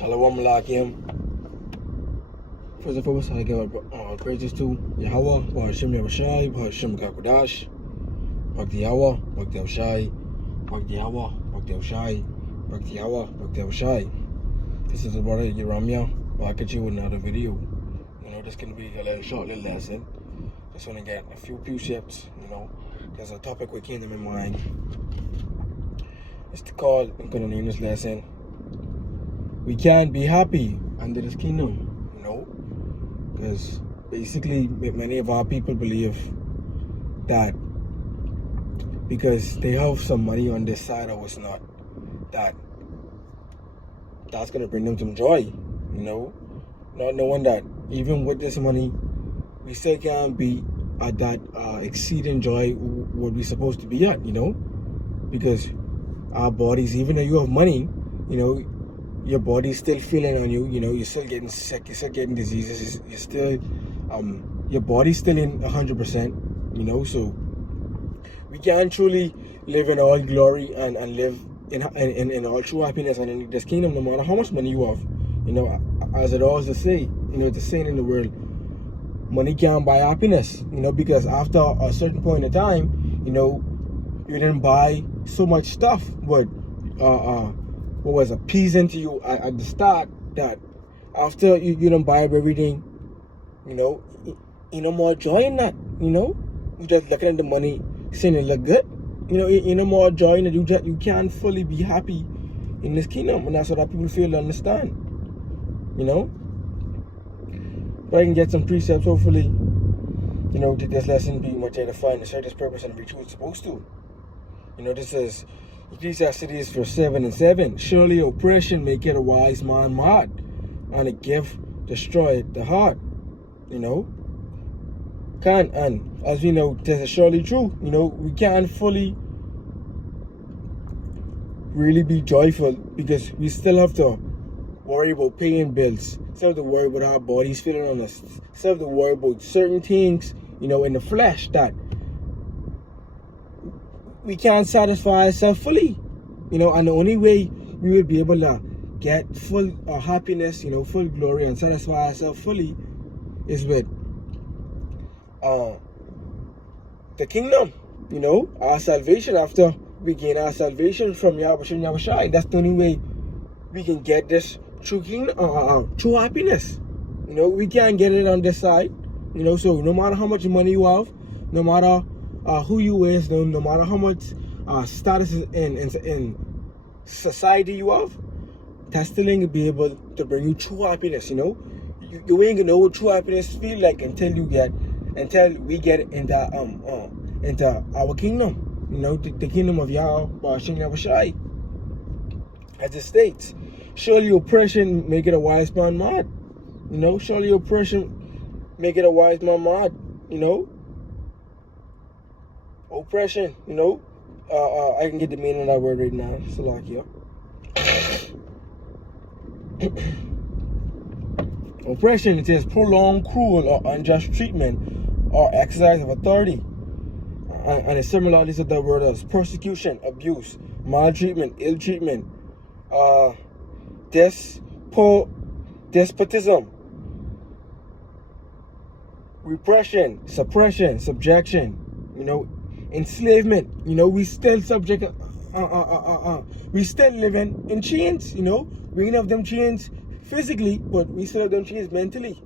Shalom Malakim. First and foremost, I give praises to Yahweh, Bahashim Yahushai, Bahashim Kakodash, Bhakti Yahweh, Bhakti Yahushai, Bhakti Yahweh, Bhakti Yahushai, Bhakti Yahweh, Bhakti Yahushai. This is the brother Yeramia, back at you with another video. This can be a short little lesson. Just want to get a few precepts, There's a topic that came to my mind. It's called, I'm going to name this lesson, we can't be happy under this kingdom, because basically many of our people believe that because they have some money on this side or what's not, that's going to bring them some joy, not knowing that even with this money, we still can't be at that exceeding joy what we're supposed to be at, because our bodies, even though you have money, your body's still feeling on you, you're still getting sick, you're still getting diseases, you're still, your body's still in 100%, so we can't truly live in all glory and live in all true happiness and in this kingdom, no matter how much money you have, as it always say, the saying in the world, money can't buy happiness, because after a certain point in time, you didn't buy so much stuff, but what was appeasing to you at the start, that after you don't buy everything, no more joy in that, you just looking at the money, saying it look good, you no more joy in it, you can't fully be happy in this kingdom, and that's what our people fail to understand, But I can get some precepts, hopefully, to this lesson be much edifying to serve this purpose and reach what it's supposed to. This is Ecclesiastes verse 7 and 7. Surely oppression maketh a wise man mad, and a gift destroyeth the heart. And as we know, this is surely true. We can't fully really be joyful because we still have to worry about paying bills. Still have to worry about our bodies feeling on us. Still have to worry about certain things, in the flesh that we can't satisfy ourselves fully, and the only way we will be able to get full happiness, full glory and satisfy ourselves fully is with the kingdom, our salvation. After we gain our salvation from Yahushua, that's the only way we can get this true kingdom, true happiness. We can't get it on this side, so no matter how much money you have, no matter who you is, no matter how much status in society you have, that still ain't gonna be able to bring you true happiness. You ain't gonna know what true happiness feel like until we get into our kingdom. The kingdom of Yahushua, as it states. Surely oppression make it a wise man mad. Surely oppression make it a wise man mad. Oppression, I can get the meaning of that word right now. Salakia. Oppression, it says prolonged, cruel, or unjust treatment or exercise of authority. And the similarities of that word is persecution, abuse, maltreatment, ill treatment, despotism, repression, suppression, subjection, enslavement. We still subject, we still living in chains. We ain't have them chains physically, but we still have them chains mentally,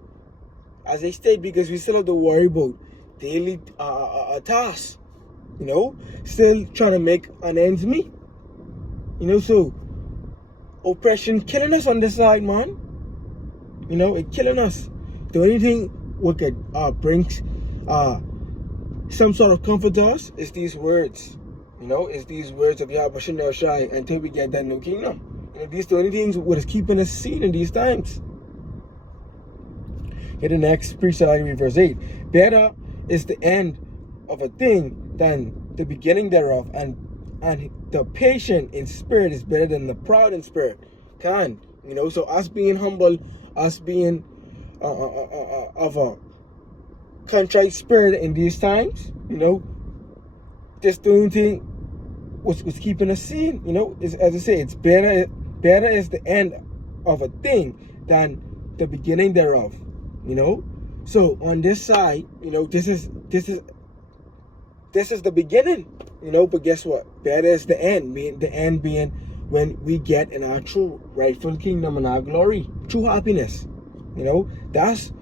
as they state, because we still have to worry about daily tasks. Still trying to make an ends meet. So oppression killing us on this side, man. It killing us. The only thing what could bring some sort of comfort to us is these words. It's these words of Yahushua until we get that new kingdom. These are the only things what is keeping us seen in these times. Here the next precept, verse 8. Better is the end of a thing than the beginning thereof, and the patient in spirit is better than the proud in spirit. So us being humble, us being of a contrite spirit in these times, this the only thing what's keeping us sane, is, as I say, it's better is the end of a thing than the beginning thereof, you know. So on this side, you know, this is the beginning, you know. But guess what? Better is the end. The end being when we get in our true rightful kingdom and our glory, true happiness. You know, that's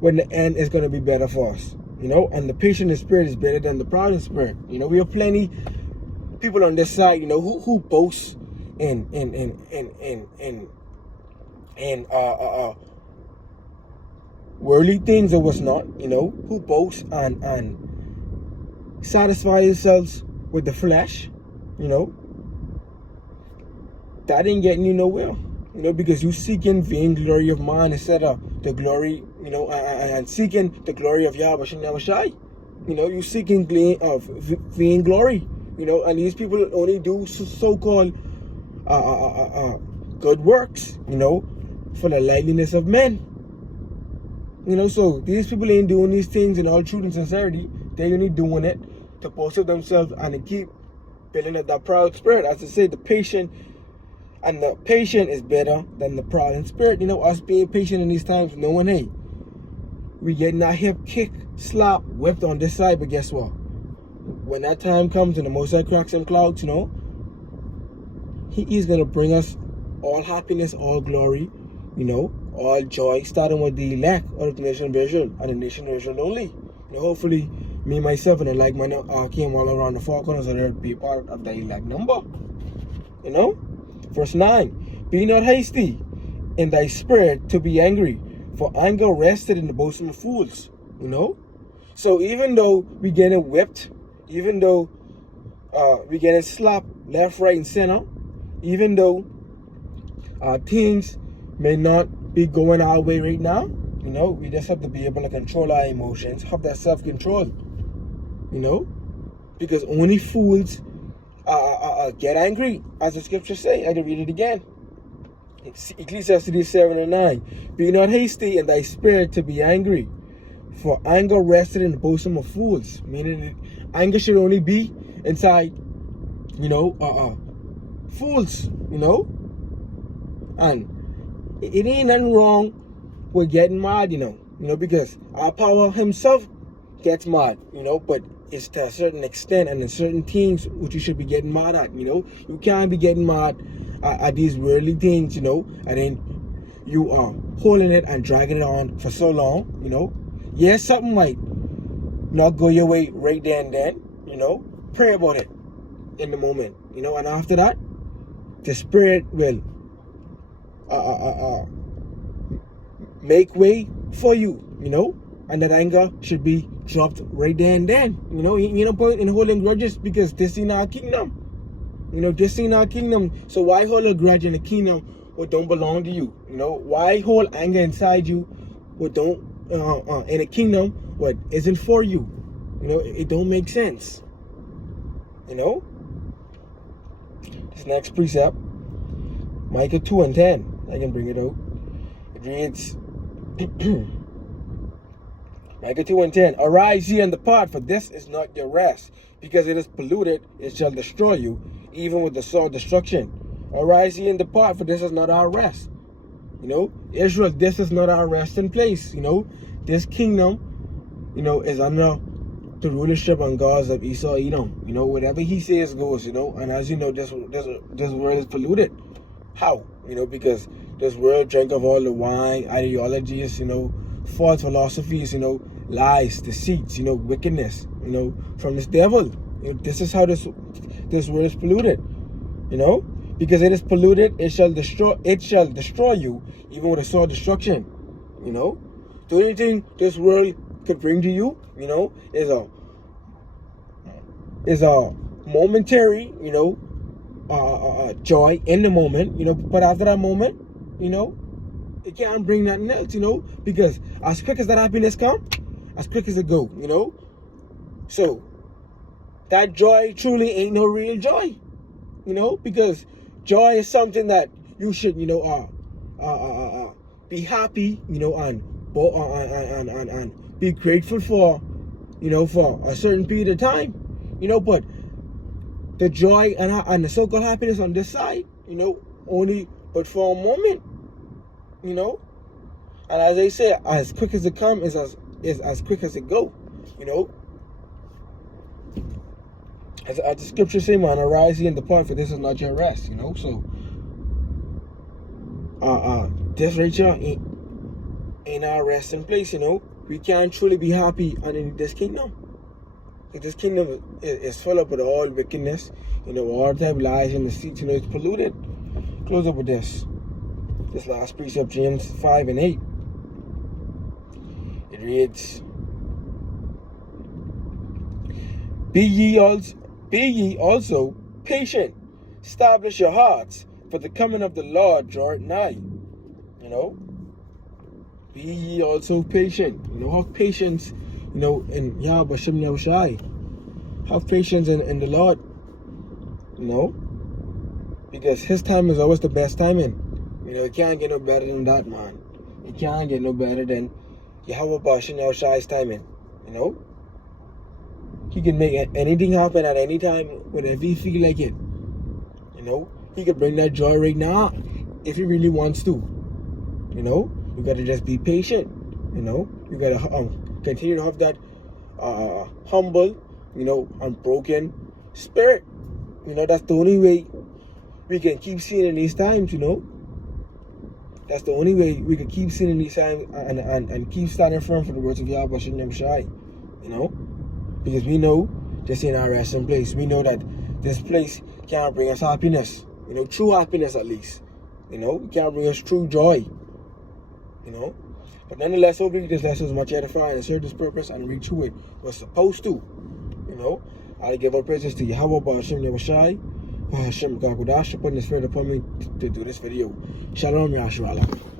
when the end is going to be better for us. You know, and the patient in spirit is better than the proud in spirit. You know, we have plenty people on this side, you know, who boast in worldly things or what's not, you know, who boast and satisfy themselves with the flesh, you know. That ain't getting you nowhere, you know, because you seeking vain glory of man instead of the glory, you know, and seeking the glory of Yahweh Shai. You know, you seeking vain glory, you know, and these people only do so-called good works, you know, for the liveliness of men. You know, so these people ain't doing these things in all truth and sincerity. They only doing it to boast of themselves and to keep building up that proud spirit. As I say, the patient is better than the proud in spirit. You know, us being patient in these times, knowing, hey, we getting our hip kicked, slapped, whipped on this side, but guess what? When that time comes and the Most High cracks them clouds, you know, He's going to bring us all happiness, all glory, you know, all joy, starting with the elect of the nation of Israel and the nation of Israel only. You know, hopefully, me, myself, and the like-minded came all around the four corners of the earth, be a part of the elect number. You know? Verse 9, be not hasty in thy spirit to be angry, for anger rested in the bosom of fools. You know? So even though we getting whipped, even though we getting slapped left, right, and center, even though things may not be going our way right now, you know, we just have to be able to control our emotions, have that self-control, you know, because only fools get angry, as the scriptures say. I can read it again. Ecclesiastes 7:9. Be not hasty in thy spirit to be angry, for anger rested in the bosom of fools. Meaning, anger should only be inside, you know, fools, you know. And it ain't nothing wrong with getting mad, you know, because our power himself gets mad, you know, but it's to a certain extent and in certain things which you should be getting mad at, you know. You can't be getting mad at these worldly things, you know, and then you are holding it and dragging it on for so long, you know. Yes, something might not go your way right there and then, you know. Pray about it in the moment, you know, and after that, the Spirit will make way for you, you know, and that anger should be dropped right there and then, you know. You know, point in holding grudges, because this in our kingdom, you know, this in our kingdom. So why hold a grudge in a kingdom what don't belong to you? You know, why hold anger inside you what don't in a kingdom what isn't for you? You know, it don't make sense, you know. This next precept, Micah 2:10. I can bring it out. It reads, Micah 2:10. Arise ye and depart, for this is not your rest. Because it is polluted, it shall destroy you, even with the sword destruction. Arise ye and depart, for this is not our rest. You know, Israel, this is not our resting place. You know, this kingdom, you know, is under the rulership and gods of Esau, Edom. You know, whatever he says goes, you know. And as you know, this world is polluted. How? You know, because this world drank of all the wine, ideologies, you know, false philosophies, you know, lies, deceits, you know, wickedness, you know, from this devil. You know, this is how this world is polluted, you know, because it is polluted, it shall destroy you, even with a sword destruction, you know. The only thing this world could bring to you, you know, is a momentary, you know, joy in the moment, you know, but after that moment, you know, it can't bring nothing else, you know, because as quick as that happiness come, as quick as it go, you know. So that joy truly ain't no real joy, you know, because joy is something that you should, you know, be happy, you know, and be grateful for, you know, for a certain period of time, you know. But the joy and the so-called happiness on this side, you know, only but for a moment, you know. And as they say, as quick as it come is as quick as it go, you know. As the scripture say, man, arise ye and depart, for this is not your rest, you know. So, this right here ain't our resting place, you know. We can't truly be happy underneath this kingdom. This kingdom is full up with all wickedness, you know, all type of lies and deceit, you know, it's polluted. Close up with this last precept, James 5:8. It reads, Be ye also patient, establish your hearts, for the coming of the Lord draweth nigh. You know, be ye also patient. You know, have patience, you know, in Yahweh Shem Yahushai. Have patience in the Lord, you know, because his time is always the best timing. You know, it can't get no better than that, man. It can't get no better than Yahweh Shem Yahushai's timing, you know. He can make anything happen at any time, whenever he feel like it. You know, he could bring that joy right now if he really wants to. You know, you gotta just be patient. You know, you gotta continue to have that humble, you know, unbroken spirit. You know, that's the only way we can keep seeing in these times. You know, that's the only way we can keep seeing in these times and keep standing firm for the words of Yahweh Shem Shai. You know. Because we know this ain't our resting place. We know that this place can't bring us happiness. You know, true happiness at least. You know, it can't bring us true joy. You know. But nonetheless, hopefully this lesson is much edifying and serve this purpose and reach who it was supposed to. You know. I give all praises to Yahweh Ba'ashem Yahushai. Hashem Gakudash for putting the spirit upon me to do this video. Shalom Yahshua.